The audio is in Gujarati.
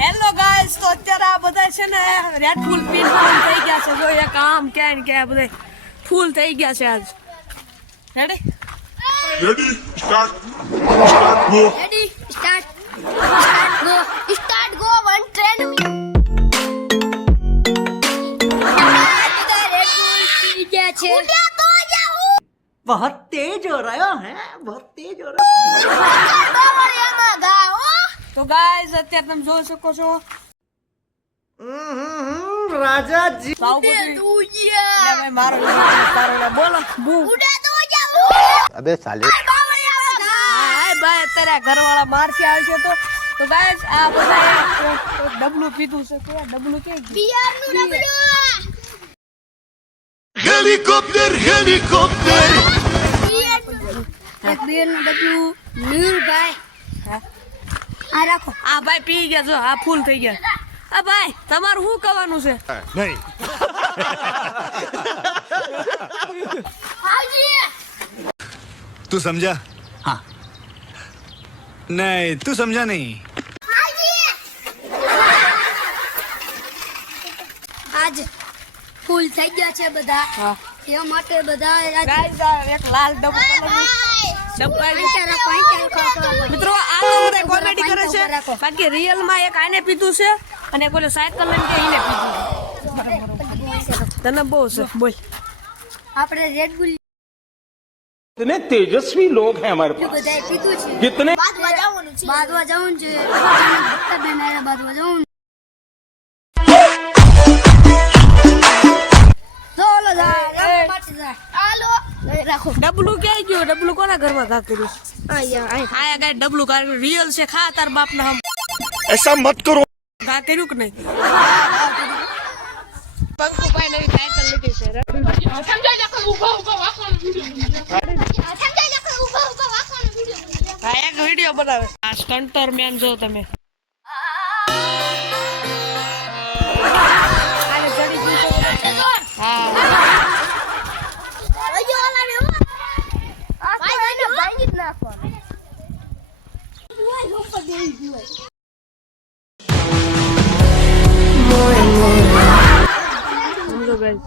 હેલો ગાઈસ, તો અત્યારે આ બધા છે ને રેડ ફૂલ પીન થઈ ગયા છે. જો એક આમ ક્યાં ક્યાં બધા ફૂલ થઈ ગયા છે આજ. Ready Ready, start, go. Ready, start, go, one trend. बहुत तेज हो रहा है बहुत तेज हो रहा તો ગાઈસ અત્યારે તમે જોઈ શકો છો राजा जी બાહુબલી મારો બોલો બુ अबे साले હાય ભાઈ અત્યારે ઘરવાળા મારશે આવશે તો ગાઈસ આ બધા ડબલું પીધું છે કે ડબલું કે Helicopter, helicopter. આ રાખો. આ ભાઈ પી ગયા જો આ ફૂલ થઈ ગયા. આ ભાઈ તમારું શું કહેવાનું છે? नहीं तू समझा हाँ नहीं तू समझा नहीं આજ ફૂલ થઈ ગયા છે બધા. હા એ માટે બધા ગાઈસ આ એક લાલ ડબ્બુ કલરનું મિત્રો આ તો બધા કોમેડી કરે છે બાકી રિયલ માં એક આને પીધું છે અને કોઈ સાયકલ લઈને કે ઈને પીધું. તને બહુ છે બોલ. આપણે રેડ બુલ इतने तेजस्वी लोग हैं हमारे पास બધાએ પીધું છે. कितने બાદવા જવાનું છે બાદવા જવાનું રાખો. ડબલું ક્યાં ગયો? ડબલું કોના ઘરમાં ઘા કર્યું? આયા ગાય ડબલું કર્યું રિયલ છે. ખા તાર બાપ ના હમ ऐसा मत करो. ઘા કર્યું કે નહીં? પંકુભાઈ નવી સાયકલ લીધી છે. હા એક વિડિયો બનાવે. આ સ્ટન્ટર મેન જો તમે. આને ચડી ગયું છે. હા સમજો guys.